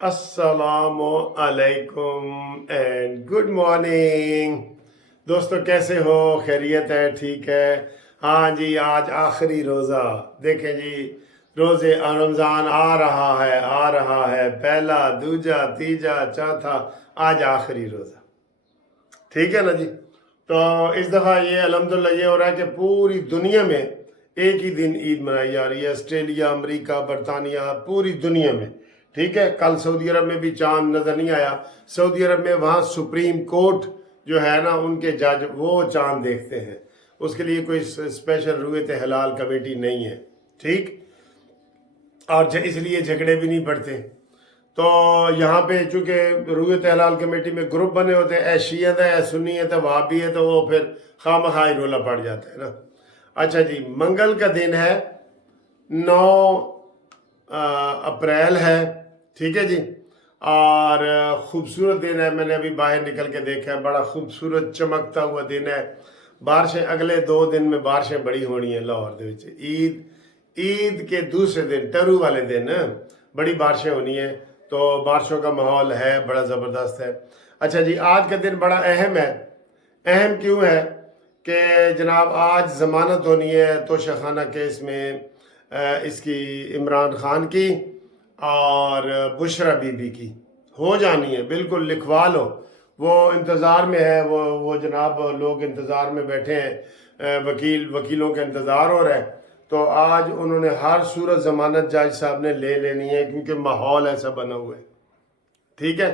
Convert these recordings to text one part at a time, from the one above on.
السلام علیکم and good morning دوستو، کیسے ہو؟ خیریت ہے؟ ٹھیک ہے؟ ہاں جی، آج آخری روزہ دیکھیں جی، روزے رمضان آ رہا ہے، پہلا، دوجا، تیجا، چوتھا، آج آخری روزہ، ٹھیک ہے نا جی؟ تو اس دفعہ یہ الحمدللہ یہ ہو رہا ہے کہ پوری دنیا میں ایک ہی دن عید منائی جا رہی ہے، آسٹریلیا، امریکہ، برطانیہ، پوری دنیا میں، ٹھیک ہے؟ کل سعودی عرب میں بھی چاند نظر نہیں آیا۔ سعودی عرب میں وہاں سپریم کورٹ جو ہے نا، ان کے جج وہ چاند دیکھتے ہیں، اس کے لیے کوئی اسپیشل رویت حلال کمیٹی نہیں ہے، ٹھیک؟ اور اس لیے جھگڑے بھی نہیں پڑتے۔ تو یہاں پہ چونکہ رویت حلال کمیٹی میں گروپ بنے ہوتے ہیں، اے شیعت ہے، اے سنی ہے، تو وہابی ہے، تو وہ پھر خواہ مخواہ رولا پڑ جاتا ہے نا۔ اچھا جی، منگل کا دن ہے، 9 اپریل ہے، ٹھیک ہے جی؟ اور خوبصورت دن ہے، میں نے ابھی باہر نکل کے دیکھا ہے، بڑا خوبصورت چمکتا ہوا دن ہے۔ بارشیں اگلے 2 دن میں بارشیں بڑی ہونی ہیں لاہور دے وچ۔ عید کے دوسرے دن، ٹرو والے دن بڑی بارشیں ہونی ہیں، تو بارشوں کا ماحول ہے، بڑا زبردست ہے۔ اچھا جی، آج کا دن بڑا اہم ہے۔ اہم کیوں ہے کہ جناب آج ضمانت ہونی ہے توشہ خانہ کیس میں اس کی عمران خان کی اور بشرا بی بی کی ہو جانی ہے، بالکل لکھوا لو۔ وہ انتظار میں ہے، وہ جناب لوگ انتظار میں بیٹھے ہیں، وکیلوں کے انتظار ہو رہا ہے۔ تو آج انہوں نے ہر صورت ضمانت جج صاحب نے لے لینی ہے، کیونکہ ماحول ایسا بنا ہوا ہے، ٹھیک ہے؟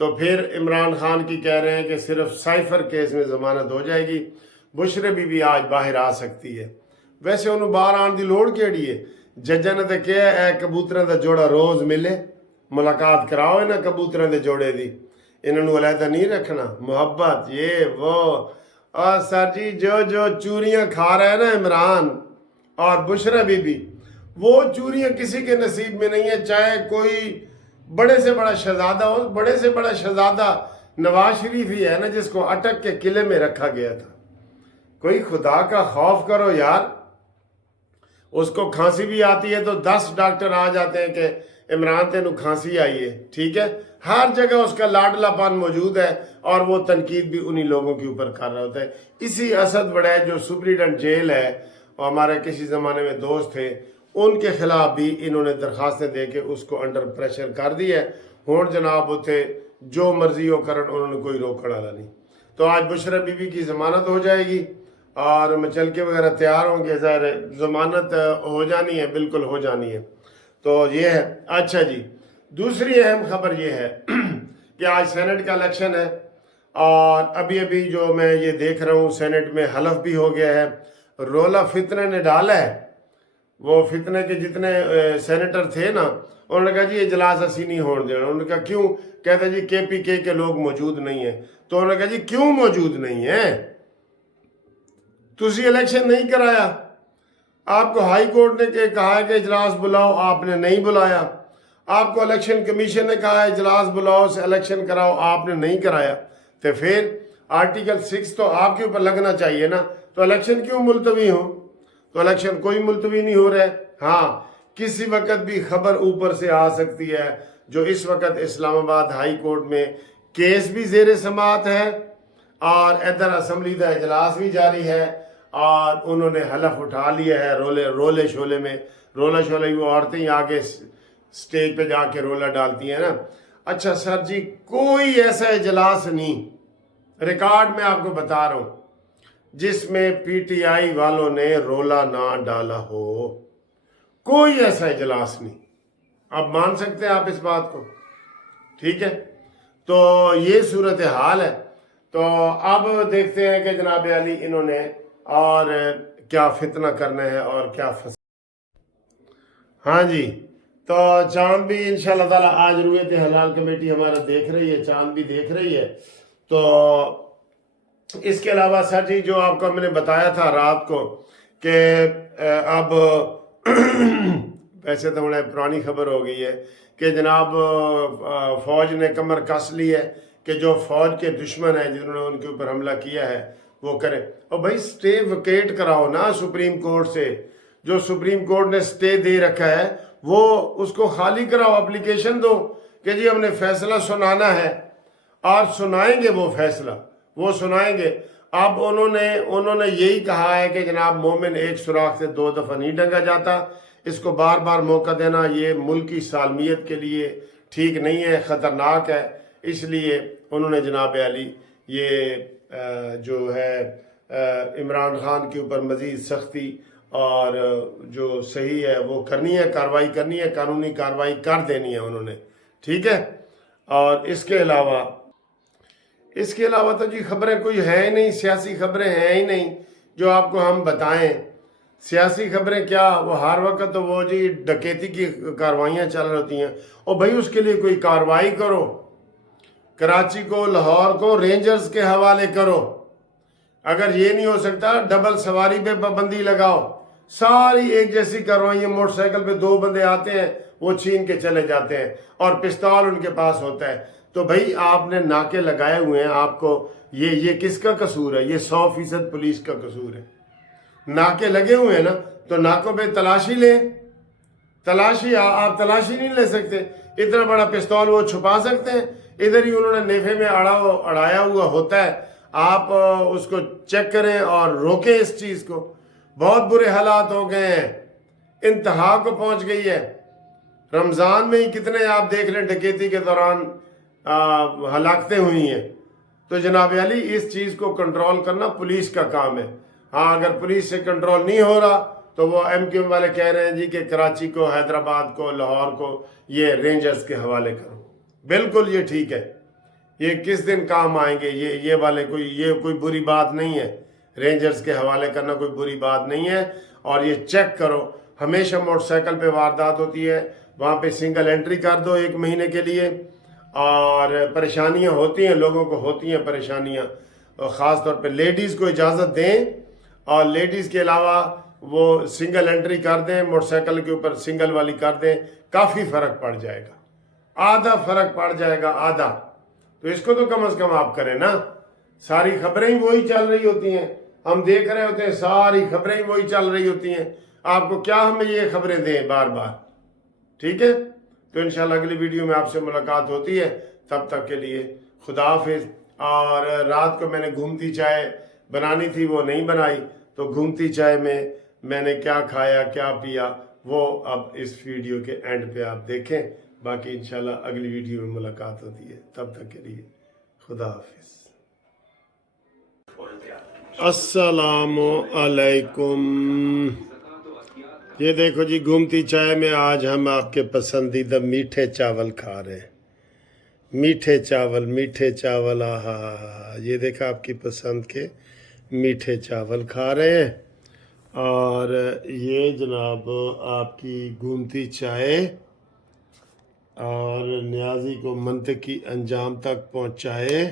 تو پھر عمران خان کی کہہ رہے ہیں کہ صرف سائفر کیس میں ضمانت ہو جائے گی، بشرے بھی آج باہر آ سکتی ہے۔ ویسے انہوں باہر آن دی لوڑ کیڑی ہے؟ ججا نے تو کہا اے کبوتروں دا جوڑا روز ملے، ملاقات کراؤ انہاں کبوتروں دے جوڑے دی، انہوں نے علیحدہ نہیں رکھنا، محبت یہ وہ۔ اور سر جی، جو چوریاں کھا رہا ہے نا عمران اور بشرا بی بی، وہ چوریاں کسی کے نصیب میں نہیں ہے، چاہے کوئی بڑے سے بڑا شہزادہ ہو۔ بڑے سے بڑا شہزادہ نواز شریف ہی ہے نا، جس کو اٹک کے قلعے میں رکھا گیا تھا۔ کوئی خدا کا خوف کرو یار۔ اس کو کھانسی بھی آتی ہے تو 10 ڈاکٹر آ جاتے ہیں کہ عمران تینوں کھانسی آئی ہے، ٹھیک ہے؟ ہر جگہ اس کا لاڈلا پن موجود ہے، اور وہ تنقید بھی انہی لوگوں کے اوپر کر رہا ہوتا ہے۔ اسی اسد وڑیچ جو سپریڈنٹ جیل ہے، اور ہمارے کسی زمانے میں دوست تھے، ان کے خلاف بھی انہوں نے درخواستیں دے کے اس کو انڈر پریشر کر دی ہے۔ ہون جناب اتھے جو مرضی ہو کرن، انہوں نے کوئی روکڑ والا نہیں۔ تو آج بشرا بی بی کی ضمانت ہو جائے گی، اور مچلکے وغیرہ تیار ہوں گے، ظاہر ہے ضمانت ہو جانی ہے، بالکل ہو جانی ہے۔ تو یہ ہے۔ اچھا جی، دوسری اہم خبر یہ ہے کہ آج سینٹ کا الیکشن ہے، اور ابھی جو میں یہ دیکھ رہا ہوں سینٹ میں حلف بھی ہو گیا ہے۔ رولا فتنہ نے ڈالا ہے، وہ فتنہ کے جتنے سینیٹر تھے نا، انہوں نے کہا جی اجلاس اسی نہیں ہونے دینا۔ انہوں نے کہا کیوں؟ کہتے جی KPK کے لوگ موجود نہیں ہیں۔ تو انہوں نے کہا جی کیوں موجود نہیں ہیں؟ تسی الیکشن نہیں کرایا، آپ کو ہائی کورٹ نے کہا ہے کہ اجلاس بلاؤ، آپ نے نہیں بلایا۔ آپ کو الیکشن کمیشن نے کہا ہے اجلاس بلاؤ سے الیکشن کراؤ، آپ نے نہیں کرایا۔ تو پھر آرٹیکل 6 تو آپ کے اوپر لگنا چاہیے نا، تو الیکشن کیوں ملتوی ہوں؟ تو الیکشن کوئی ملتوی نہیں ہو رہا ہے۔ ہاں، کسی وقت بھی خبر اوپر سے آ سکتی ہے، جو اس وقت اسلام آباد ہائی کورٹ میں کیس بھی زیر سماعت ہے، اور ادھر اسمبلی کا اجلاس بھی جاری ہے، اور انہوں نے حلف اٹھا لیا ہے رولے شولے میں۔ رولا شولے وہ عورتیں آگے سٹیج پہ جا کے رولا ڈالتی ہیں نا۔ اچھا سر جی، کوئی ایسا اجلاس نہیں، ریکارڈ میں آپ کو بتا رہا ہوں، جس میں PTI والوں نے رولا نہ ڈالا ہو۔ کوئی ایسا اجلاس نہیں۔ اب مان سکتے ہیں آپ اس بات کو، ٹھیک ہے؟ تو یہ صورتحال ہے۔ تو اب دیکھتے ہیں کہ جناب علی انہوں نے اور کیا فتنہ کرنا ہے اور کیا ہاں جی، تو چاند بھی انشاءاللہ تعالی آج رویت حلال کمیٹی ہمارا دیکھ رہی ہے، چاند بھی دیکھ رہی ہے۔ تو اس کے علاوہ سر جی، جو آپ کو میں نے بتایا تھا رات کو کہ اب ویسے تو انہیں پرانی خبر ہو گئی ہے کہ جناب فوج نے کمر کس لی ہے کہ جو فوج کے دشمن ہیں جنہوں نے ان کے اوپر حملہ کیا ہے وہ کرے۔ اور بھائی سٹے ویکیٹ کراؤ نا سپریم کورٹ سے، جو سپریم کورٹ نے سٹے دے رکھا ہے وہ اس کو خالی کراؤ، اپلیکیشن دو کہ جی ہم نے فیصلہ سنانا ہے، اور سنائیں گے وہ فیصلہ، وہ سنائیں گے۔ اب انہوں نے یہی کہا ہے کہ جناب مومن ایک سوراخ سے 2 دفعہ نہیں ڈنگا جاتا، اس کو بار بار موقع دینا یہ ملکی سالمیت کے لیے ٹھیک نہیں ہے، خطرناک ہے۔ اس لیے انہوں نے جناب علی یہ جو ہے عمران خان کے اوپر مزید سختی اور جو صحیح ہے وہ کرنی ہے، کارروائی کرنی ہے، قانونی کارروائی کر دینی ہے انہوں نے، ٹھیک ہے۔ اور اس کے علاوہ تو جی خبریں کوئی ہیں ہی نہیں، سیاسی خبریں ہیں ہی نہیں جو آپ کو ہم بتائیں۔ سیاسی خبریں کیا، وہ ہر وقت تو وہ جی ڈکیتی کی کاروائیاں چل رہی ہیں، اور بھائی اس کے لیے کوئی کارروائی کرو، کراچی کو، لاہور کو رینجرز کے حوالے کرو۔ اگر یہ نہیں ہو سکتا ڈبل سواری پہ پابندی لگاؤ۔ ساری ایک جیسی کاروائیاں، موٹر سائیکل پہ 2 بندے آتے ہیں، وہ چھین کے چلے جاتے ہیں، اور پستول ان کے پاس ہوتا ہے۔ تو بھائی آپ نے ناکے لگائے ہوئے ہیں، آپ کو یہ کس کا قصور ہے؟ یہ 100% پولیس کا قصور ہے۔ ناکے لگے ہوئے ہیں نا، تو ناکوں پہ تلاشی لیں۔ تلاشی آپ تلاشی نہیں لے سکتے، اتنا بڑا پستول وہ چھپا سکتے ہیں؟ ادھر ہی انہوں نے نیفے میں اڑایا ہوا ہوتا ہے، آپ اس کو چیک کریں اور روکیں اس چیز کو۔ بہت برے حالات ہو گئے ہیں، انتہا کو پہنچ گئی ہے۔ رمضان میں ہی کتنے آپ دیکھ لیں ڈکیتی کے دوران ہلاکتیں ہوئی ہیں۔ تو جناب علی اس چیز کو کنٹرول کرنا پولیس کا کام ہے۔ ہاں اگر پولیس سے کنٹرول نہیں ہو رہا تو وہ ایم کیو والے کہہ رہے ہیں جی کہ کراچی کو، حیدرآباد کو، لاہور کو یہ رینجرز کے حوالے کرو۔ بالکل یہ ٹھیک ہے، یہ کس دن کام آئیں گے یہ والے، کوئی بری بات نہیں ہے، رینجرز کے حوالے کرنا کوئی بری بات نہیں ہے۔ اور یہ چیک کرو، ہمیشہ موٹر سائیکل پہ واردات ہوتی ہے، وہاں پہ سنگل انٹری کر دو 1 مہینے کے لیے۔ اور پریشانیاں ہوتی ہیں، لوگوں کو ہوتی ہیں پریشانیاں، اور خاص طور پہ لیڈیز کو اجازت دیں، اور لیڈیز کے علاوہ وہ سنگل انٹری کر دیں، موٹر سائیکل کے اوپر سنگل والی کر دیں، کافی فرق پڑ جائے گا، آدھا فرق پڑ جائے گا، آدھا۔ تو اس کو تو کم از کم آپ کریں نا۔ ساری خبریں ہی وہی چل رہی ہوتی ہیں، ہم دیکھ رہے ہوتے ہیں، ساری خبریں ہی وہی چل رہی ہوتی ہیں، آپ کو کیا ہمیں یہ خبریں دیں بار بار، ٹھیک ہے۔ تو انشاءاللہ اگلی ویڈیو میں آپ سے ملاقات ہوتی ہے، تب تک کے لیے خدا حافظ۔ اور رات کو میں نے گھومتی چائے بنانی تھی، وہ نہیں بنائی، تو گھومتی چائے میں نے کیا کھایا کیا پیا وہ اب اس ویڈیو کے اینڈ پہ آپ دیکھیں۔ باقی انشاءاللہ اگلی ویڈیو میں ملاقات ہوتی ہے، تب تک کے لیے خدا حافظ۔ السلام علیکم۔ یہ دیکھو جی گھومتی چائے میں آج ہم آپ کے پسندیدہ میٹھے چاول کھا رہے ہیں، میٹھے چاول آہا، یہ دیکھا آپ کی پسند کے میٹھے چاول کھا رہے ہیں۔ اور یہ جناب آپ کی گھومتی چائے، اور نیازی کو منطقی انجام تک پہنچائے،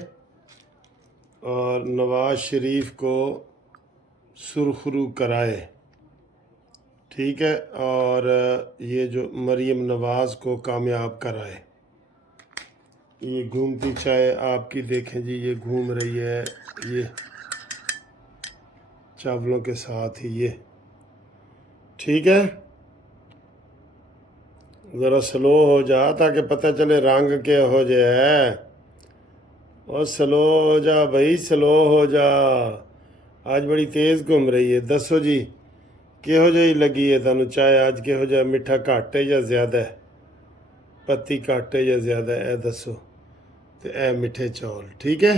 اور نواز شریف کو سرخرو کرائے، ٹھیک ہے، اور یہ جو مریم نواز کو کامیاب کرائے۔ یہ گھومتی چائے آپ کی دیکھیں جی، یہ گھوم رہی ہے، یہ چاولوں کے ساتھ ہی، یہ ٹھیک ہے۔ ذرا سلو ہو جا تاکہ پتہ چلے رنگ کیا ہو جائے، اور سلو ہو جا بھائی، سلو ہو جا، آج بڑی تیز گھوم رہی ہے۔ دسو جی کہو جی لگی ہے تانوں چائے آج، کہو جا، میٹھا گھٹ ہے یا زیادہ ہے، پتی گھٹ ہے یا زیادہ ہے، اے دسو، تے اے میٹھے چول، ٹھیک ہے۔